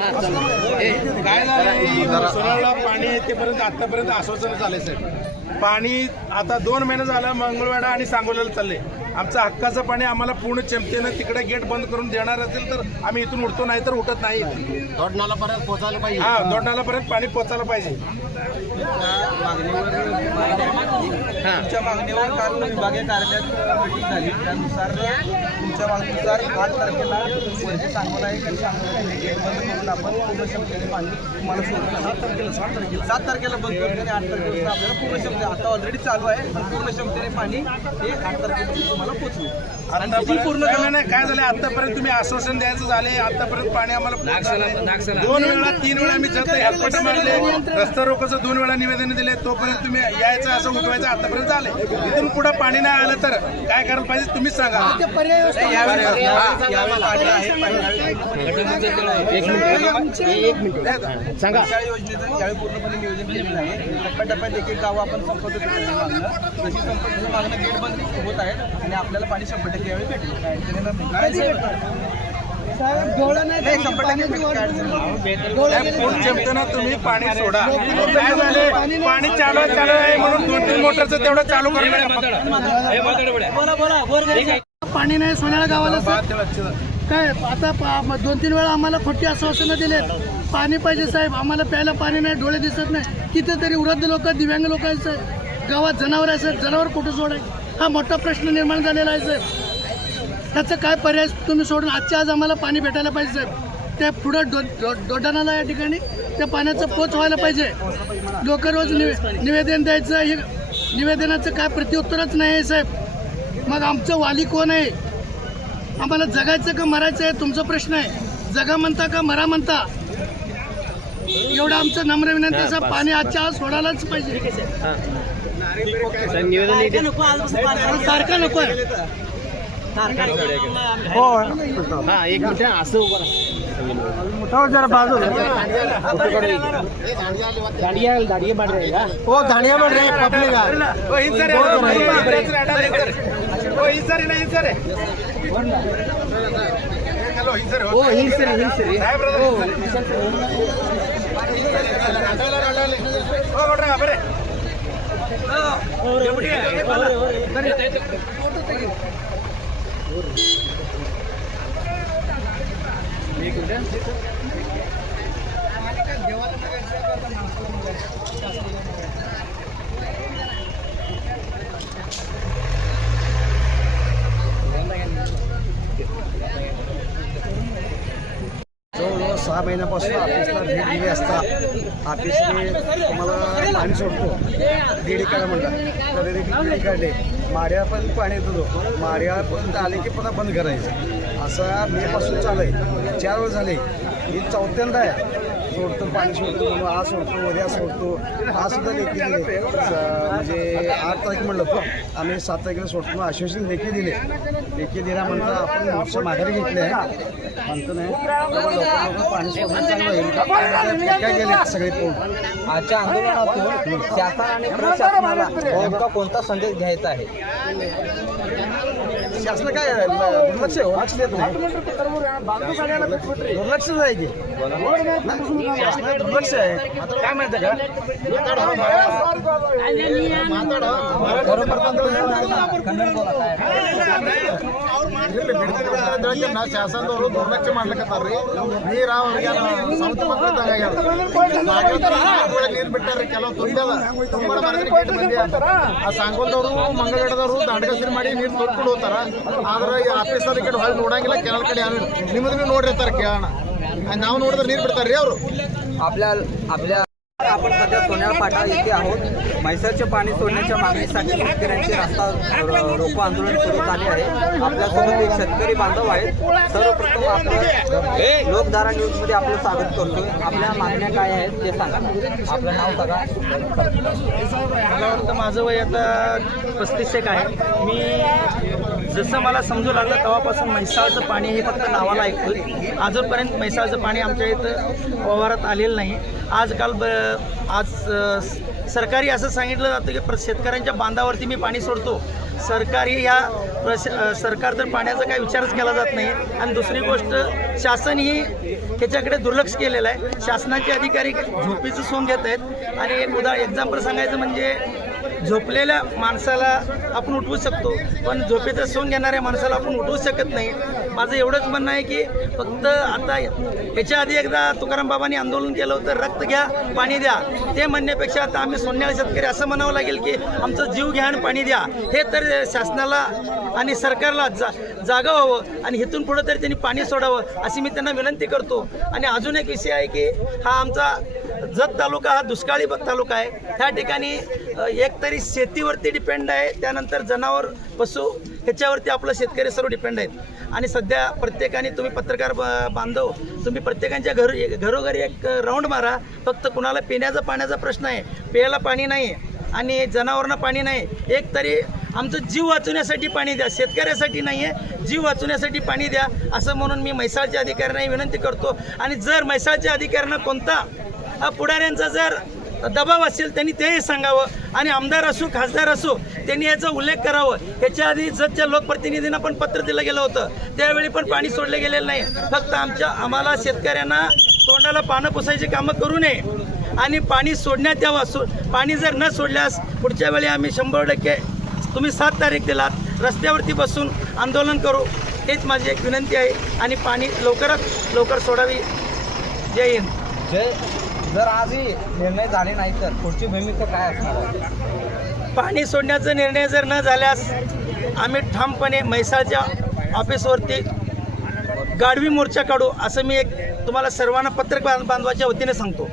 काय झालं सोनाळला पाणी येतेपर्यंत आतापर्यंत आश्वासन झाले साहेब. पाणी आता 2 महिने झालं मंगळवेढा आणि सांगोल्याला चालले. आमचं हक्काचं पाणी आम्हाला पूर्ण चमतेनं तिकडे गेट बंद करून देणार असेल तर आम्ही इथून उठतो, नाही तर उठत नाही. दोडनालापर्यंत पोहोचायला पाहिजे. हा, दोडनालापर्यंत पाणी पोचायला पाहिजे. तुमच्या मागणीवर काल विभागीय कार्यालयात मीटिंग झाली. त्यानुसार तुमच्या मागणीनुसार 8 तारखेला वरती सांगोला आहे आणि सांगोला गेट बंद करून आपण पूर्ण क्षमतेने पाणी तुम्हाला सोडलं. 7 तारखेला बंद करून आणि 8 तारखेला आपल्याला पूर्ण क्षमते आता ऑलरेडी चालू आहे पण पूर्ण क्षमतेने पाणी हे 8 तारखेपासून तुम्हाला पोहोचवू. पूर्ण झालं नाही. काय झालं आतापर्यंत तुम्ही आश्वासन द्यायचं झाले, आतापर्यंत पाणी आम्हाला 2 वेळा 3 वेळा आम्ही जातो हेल्पट मारले, रस्ता रोकोचं 2 वेळा निवेदन दिले. तोपर्यंत तुम्ही यायचं असं उठवायचं आतापर्यंत झाले. इथून पुढे पाणी नाही आलं तर काय करायला पाहिजे तुम्हीच सांगा. सांगा योजनेचं यावेळी पूर्णपणे नियोजन केलेलं आहे. टप्प्याटप्प्यात एक गावं आपण संपर्क जशी संपर्क मागणं गेट बंद होत आहे आणि आपल्याला पाणी 100% यावेळी भेटेल. तुम्ही पाणी सोडा. काय झाले पाणी चालू आहे म्हणून 2-3 मोटरचं तेवढं चालू करून पाणी नाही सोन्याळा गावाला काय. आता 2-3 वेळा आम्हाला खोटी आश्वासनं दिले. पाणी पाहिजे साहेब, आम्हाला प्यायला पाणी नाही, डोळे दिसत नाही. कितीतरी वृद्ध लोक, दिव्यांग लोक आहेत साहेब, गावात जनावर आहे साहेब, जनावर कुठं सोडाय हा मोठा प्रश्न निर्माण झालेला आहे साहेब. त्याचं काय पर्याय तुम्ही सोडून आजच्या आज आम्हाला पाणी भेटायला पाहिजे साहेब. त्या पुढं दोडानाला या ठिकाणी त्या पाण्याचं पोच व्हायला पाहिजे. लोक रोज निवेदन द्यायचं, हे निवेदनाचं काय प्रत्युत्तरच नाही आहे साहेब. मग आमचं वाली कोण आहे? आम्हाला जगायचं का मरायचं आहे तुमचा प्रश्न आहे. जगा म्हणता का मरा म्हणता एवढं आमचं नम्र विनंती साहेब. पाणी आजच्या आज सोडायलाच पाहिजे. सारखा नको आहे. हो हा, एक मिनिट असं उभं जरा बाजू दाडिया मार रहे हैं. हो दाडिया मार रहे हैं पब्लिक जवळजवळ 6 महिन्यापासून ऑफिसला भेट दिली असता ऑफिसने तुम्हाला पाणी सोडतो 1.5 एकर म्हणतात तर 1.5 काढले. माड्या पण पाणी येत होतो, माड्यापर्यंत आले की पुन्हा बंद करायचं असं मेपासून चालू आहे. 4 वेळ झाले, ही 4थ्यांदा आहे. सोडतो पाणी सोडतो म्हणून आज सोडतो, उद्या सोडतो. आज सुद्धा लेखी दिले म्हणजे 8 तारीख म्हणलं होतं आम्ही 7 तारखेला सोडतो आश्वासन लेखी दिले. लेखी दिल्यानंतर आपण मोठं माघारी घेतले म्हणतो नाही लोक पाणी सोडून चाललं आहे काय गेले सगळे पोहून. आजच्या आंदोलनातून शासन आणि प्रशासनाला नेमका कोणता संदेश घ्यायचा आहे? शासन काय दुर्लक्ष आहे, लक्ष देत नाही. दुर्लक्षच आहे की शासन दुर्लक्ष आहे. काय माहिती का ಶಾಸನದವರು ದುರ್ಲಕ್ಷ್ಯ ಮಾಡ್ಲಿಕ್ಕತ್ತಾರ್ರಿ. ನೀರಾವ ಸೌತ್ ನೀರು ಬಿಟ್ಟಾರ್ರಿ. ಕೆಲವು ತುಂಬ್ಯದ ತುಂಬ ಗೇಟ್ ಬಂದಿ ಅಂತಾರ. ಆ ಸಾಂಗೋಲ್ದವರು ಮಂಗಳಗಡದವರು ದಾಂಡಗಸ್ರಿ ಮಾಡಿ ನೀರು ತೊಟ್ಕೊಂಡು ಹೋಗ್ತಾರ. ಆದ್ರೆ ಈ ಆಫೀಸರ್ ಕಡೆ ಹೊಳ್ಳಿ ನೋಡಂಗಿಲ್ಲ. ಕೆಲವು ಕಡೆ ಯಾರು ನಿಮ್ಮದು ನೋಡಿರ್ತಾರೆ ಕೇಳೋಣ. ನಾವು ನೋಡಿದ್ರೆ ನೀರು ಬಿಡ್ತಾರ್ರಿ ಅವರು. आपण सध्या सोन्याळ फाटा येथे आहोत. म्हैसाळचे पाणी सोडण्याच्या मागणीसाठी शेतकऱ्यांचे रस्ता रोको आंदोलन सुरू झाले आहे. आपल्यासोबत एक शेतकरी बांधव आहेत. सर्वप्रथम आपलं लोकधारा न्यूजमध्ये आपलं स्वागत करतो. आपल्या मागण्या काय आहेत ते सांगा. आपलं नाव सांगा. मला वाटतं माझं वय आता 35 एक आहे. मी जसं मला समजू लागलं तेव्हापासून म्हैसाळचं पाणी हे फक्त नावाला ऐकतोय. आजपर्यंत म्हैसाळचं पाणी आमच्या इथं व्यवहारात आलेलं नाही. आजकाल आज सरकारी असं सांगितलं जातं की शेतकऱ्यांच्या बांधावरती मी पाणी सोडतो सरकारी ह्या सरकार तर पाण्याचा काही विचारच केला जात नाही आणि दुसरी गोष्ट शासन ही ह्याच्याकडे दुर्लक्ष केलेलं आहे. शासनाचे अधिकारी झोपेचं सोंग घेत आहेत आणि एक एक्झाम्पल सांगायचं म्हणजे झोपलेल्या माणसाला आपण उठवू शकतो पण झोपेचं सोंग घेणाऱ्या माणसाला आपण उठवू शकत नाही. माझं एवढंच म्हणणं आहे की फक्त आता ह्याच्या आधी एकदा तुकाराम बाबांनी आंदोलन केलं होतं रक्त घ्या पाणी द्या, ते म्हणण्यापेक्षा आता आम्ही सोन्याळ शेतकरी असं म्हणावं लागेल की आमचं जीव घ्या आणि पाणी द्या. हे तर शासनाला आणि सरकारला जागा व्हावं आणि इथून पुढं तरी त्यांनी पाणी सोडावं अशी मी त्यांना विनंती करतो. आणि अजून एक विषय आहे की हा आमचा जत तालुका हा दुष्काळी तालुका आहे. ह्या ठिकाणी एकतरी शेतीवरती डिपेंड आहे, त्यानंतर जनावर पशु ह्याच्यावरती आपलं शेतकरी सर्व डिपेंड आहेत. आणि सध्या प्रत्येकाने तुम्ही पत्रकार बांधव तुम्ही प्रत्येकांच्या घरोघरी एक राऊंड मारा. फक्त कुणाला पिण्याचा पाण्याचा प्रश्न आहे, प्यायला पाणी नाही आणि जनावरांना पाणी नाही. एक तरी आमचं जीव वाचवण्यासाठी पाणी द्या, शेतकऱ्यासाठी नाही आहे, जीव वाचवण्यासाठी पाणी द्या असं म्हणून मी म्हैसाळच्या अधिकाऱ्यांना विनंती करतो. आणि जर म्हैसाळच्या अधिकाऱ्यांना कोणता पुढाऱ्यांचा जर दबाव असेल त्यांनी तेही सांगावं आणि आमदार असो खासदार असो त्यांनी याचा उल्लेख करावं. ह्याच्या आधी जतच्या लोकप्रतिनिधींना पण पत्र दिलं गेलं होतं, त्यावेळी पण पाणी सोडले गेलेलं नाही. फक्त आम्हाला शेतकऱ्यांना तोंडाला पानं पुसायची कामं करू नये आणि पाणी सोडण्यात यावं. पाणी जर न सोडल्यास पुढच्या वेळी आम्ही 100% तुम्ही 7 तारीख दिलात रस्त्यावरती बसून आंदोलन करू. हेच माझी एक विनंती आहे आणि पाणी लवकरात लवकर सोडावी. जय हिंद. जर आजही निर्णय झाले नाही तर पुढची भूमिका काय असणार? पाणी सोडण्याचा निर्णय जर न झाल्यास आम्ही ठामपणे म्हैसाळच्या ऑफिसवरती गाढवी मोर्चा काढू असं मी एक तुम्हाला सर्वांना पत्रकार बांधवाच्या वतीने सांगतो.